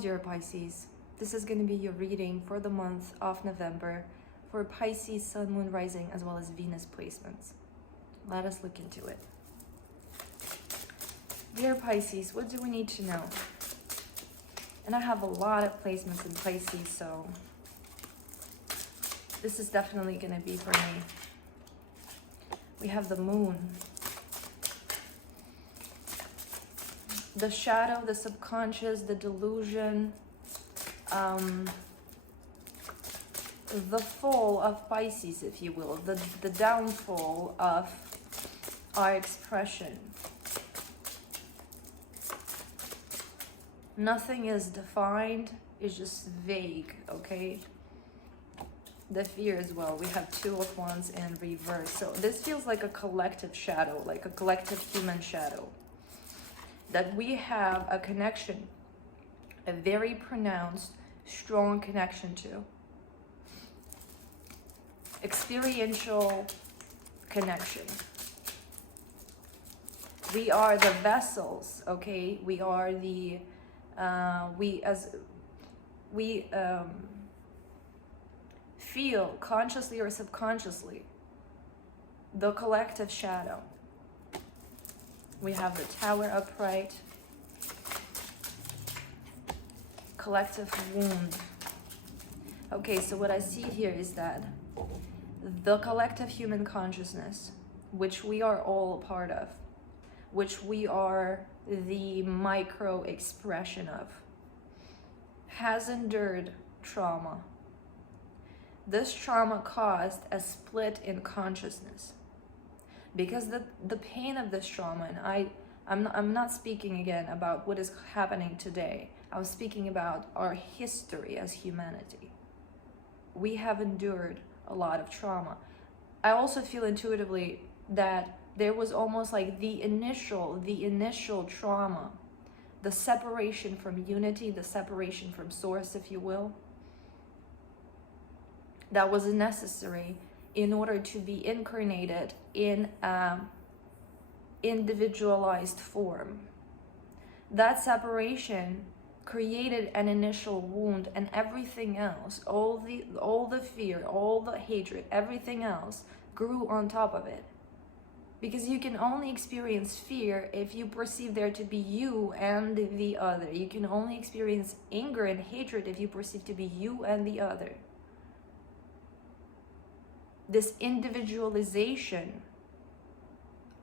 dear Pisces, this is going to be your reading for the month of November for Pisces Sun, Moon, Rising, as well as Venus placements. Let us look into it. Dear Pisces, what do we need to know? And I have a lot of placements in Pisces, so this is definitely going to be for me. We have the Moon, the shadow, the subconscious, the delusion, the fall of Pisces, if you will, the downfall of our expression. Nothing is defined, it's just vague, okay? The fear as well. We have Two of Wands in reverse. So this feels like a collective shadow, like a collective human shadow. That we have a connection, a very pronounced, strong connection to. Experiential connection. We are the vessels, okay? We are the, we feel consciously or subconsciously the collective shadow. We have the Tower upright, collective wound. Okay, so what I see here is that the collective human consciousness, which we are all a part of, which we are the micro expression of, has endured trauma. This trauma caused a split in consciousness. Because the pain of this trauma, and I'm not speaking again about what is happening today. I'm speaking about our history as humanity. We have endured a lot of trauma. I also feel intuitively that there was almost like the initial trauma, the separation from unity, the separation from source, if you will, that was necessary in order to be incarnated in individualized form. That separation created an initial wound, and everything else, all the fear, all the hatred, everything else grew on top of it. Because you can only experience fear if you perceive there to be you and the other. You can only experience anger and hatred if you perceive to be you and the other. This individualization,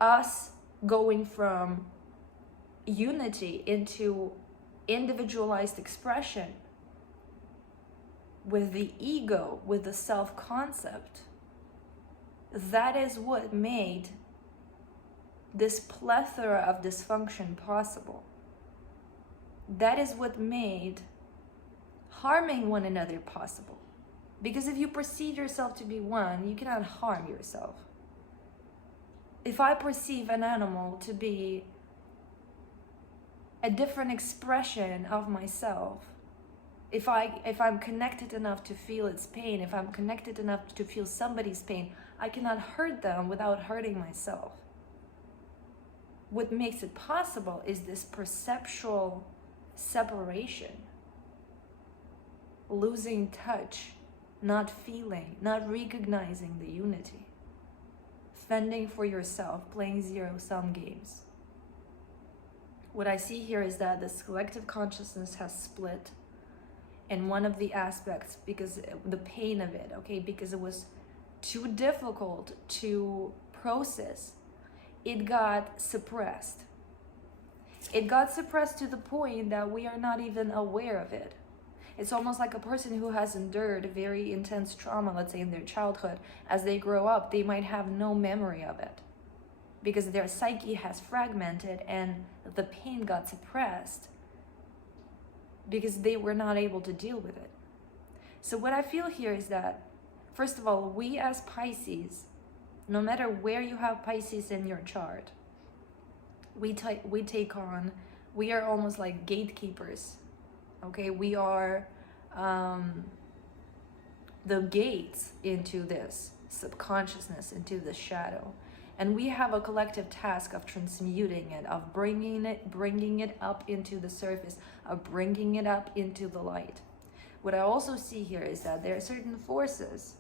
us going from unity into individualized expression with the ego, with the self-concept, that is what made this plethora of dysfunction possible. That is what made harming one another possible. Because if you perceive yourself to be one, you cannot harm yourself. If I perceive an animal to be a different expression of myself, if I'm connected enough to feel its pain, if I'm connected enough to feel somebody's pain, I cannot hurt them without hurting myself. What makes it possible is this perceptual separation, losing touch, not feeling, not recognizing the unity, fending for yourself, playing zero-sum games. What I see here is that this collective consciousness has split in one of the aspects because the pain of it, okay, because it was too difficult to process. It got suppressed. It got suppressed to the point that we are not even aware of it. It's almost like a person who has endured very intense trauma, let's say in their childhood. As they grow up, they might have no memory of it because their psyche has fragmented and the pain got suppressed because they were not able to deal with it. So what I feel here is that, first of all, we as Pisces, no matter where you have Pisces in your chart, we are almost like gatekeepers. Okay, we are the gates into this subconsciousness, into the shadow. And we have a collective task of transmuting it, of bringing it up into the surface, of bringing it up into the light. What I also see here is that there are certain forces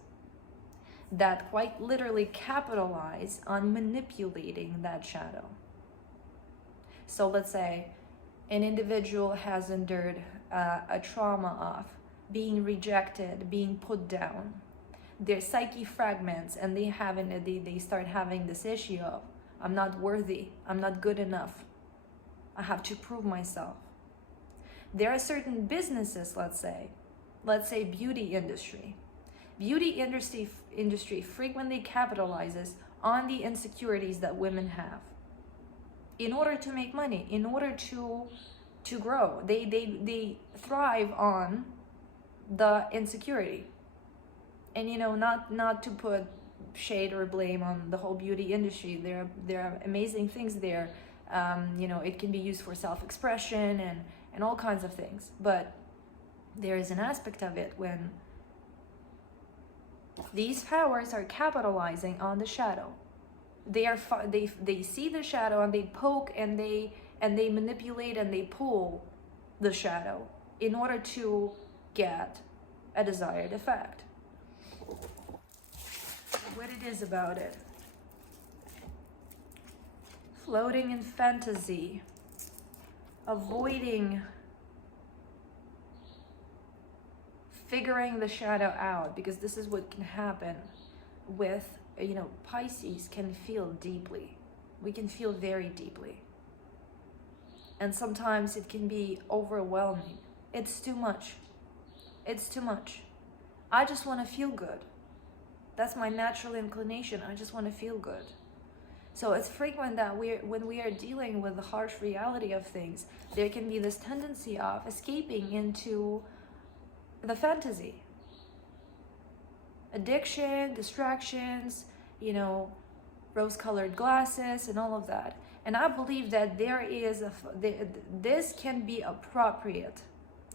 that quite literally capitalize on manipulating that shadow. So let's say an individual has endured a trauma of being rejected, being put down. Their psyche fragments, and they start having this issue of, I'm not worthy, I'm not good enough, I have to prove myself. There are certain businesses, let's say beauty industry. Beauty industry frequently capitalizes on the insecurities that women have in order to make money, in order to grow. They thrive on the insecurity. And not to put shade or blame on the whole beauty industry. There are amazing things there. It can be used for self-expression and all kinds of things. But there is an aspect of it when these powers are capitalizing on the shadow. They see the shadow and they poke and they manipulate and they pull the shadow in order to get a desired effect. What it is about it. Floating in fantasy, avoiding figuring the shadow out, because this is what can happen with, Pisces can feel deeply. We can feel very deeply. And sometimes it can be overwhelming. It's too much. It's too much. I just want to feel good. That's my natural inclination. I just want to feel good. So it's frequent that when we are dealing with the harsh reality of things, there can be this tendency of escaping into the fantasy. Addiction, distractions, rose-colored glasses and all of that. And I believe that this can be appropriate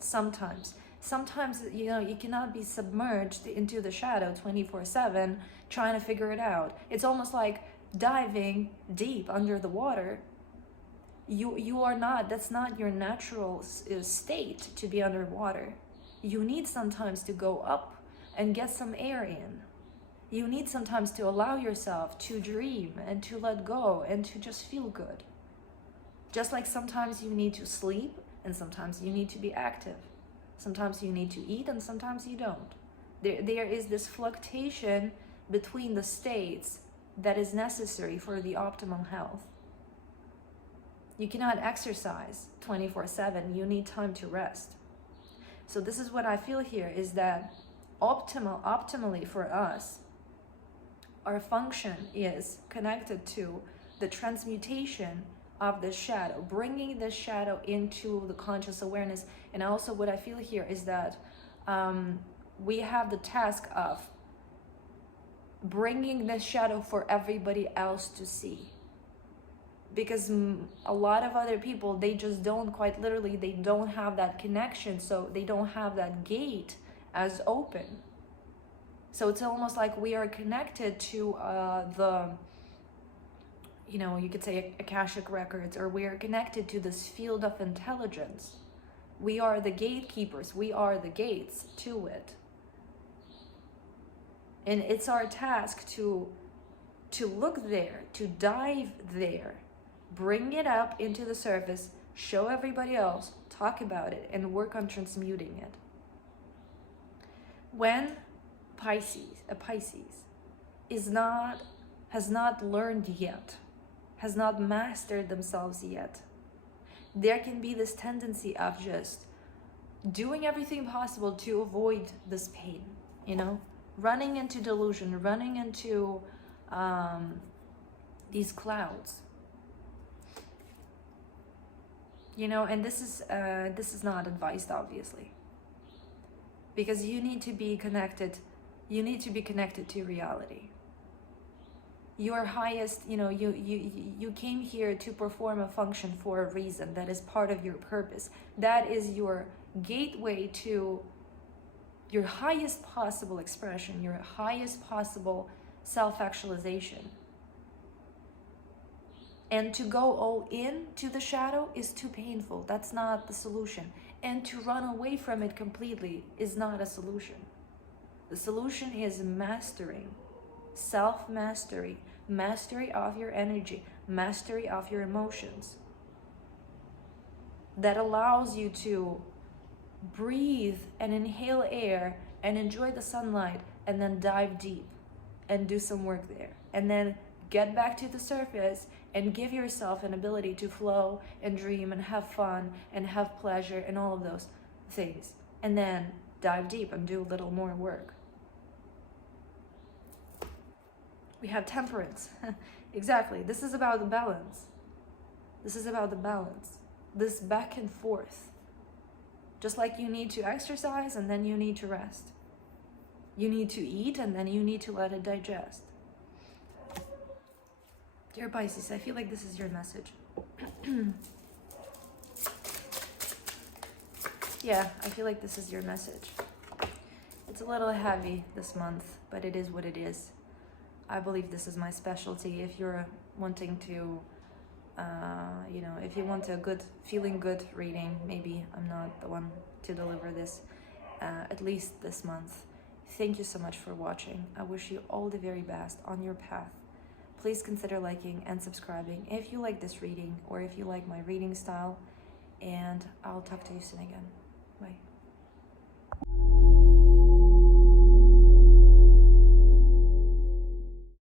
sometimes. Sometimes, you cannot be submerged into the shadow 24/7 trying to figure it out. It's almost like diving deep under the water. You are not, that's not your natural state to be underwater. You need sometimes to go up and get some air in. You need sometimes to allow yourself to dream and to let go and to just feel good. Just like sometimes you need to sleep and sometimes you need to be active. Sometimes you need to eat and sometimes you don't. There is this fluctuation between the states that is necessary for the optimal health. You cannot exercise 24/7. You need time to rest. So this is what I feel here, is that optimally for us, our function is connected to the transmutation of the shadow, bringing the shadow into the conscious awareness. And also what I feel here is that we have the task of bringing the shadow for everybody else to see. Because a lot of other people, they just don't, quite literally, they don't have that connection, so they don't have that gate as open. So it's almost like we are connected to you could say Akashic records, or we are connected to this field of intelligence. We are the gatekeepers, we are the gates to it. And it's our task to look there, to dive there, bring it up into the surface, show everybody else, talk about it, and work on transmuting it. When a Pisces has not learned yet, has not mastered themselves yet, there can be this tendency of just doing everything possible to avoid this pain, running into delusion, running into these clouds, and this is not advised, obviously, because you need to be connected to reality. Your highest, you came here to perform a function for a reason. That is part of your purpose. That is your gateway to your highest possible expression, your highest possible self-actualization. And to go all in to the shadow is too painful. That's not the solution. And to run away from it completely is not a solution. The solution is mastering, self-mastery, mastery of your energy, mastery of your emotions. That allows you to breathe and inhale air and enjoy the sunlight, and then dive deep and do some work there. And then get back to the surface and give yourself an ability to flow and dream and have fun and have pleasure and all of those things. And then dive deep and do a little more work. We have temperance. Exactly. This is about the balance. This is about the balance. This back and forth. Just like you need to exercise and then you need to rest. You need to eat and then you need to let it digest. Dear Pisces, I feel like this is your message. Yeah, I feel like this is your message. It's a little heavy this month, but it is what it is. I believe this is my specialty. If you're wanting to, if you want a good, feeling good reading, maybe I'm not the one to deliver this, at least this month. Thank you so much for watching. I wish you all the very best on your path. Please consider liking and subscribing if you like this reading or if you like my reading style. And I'll talk to you soon again. Bye.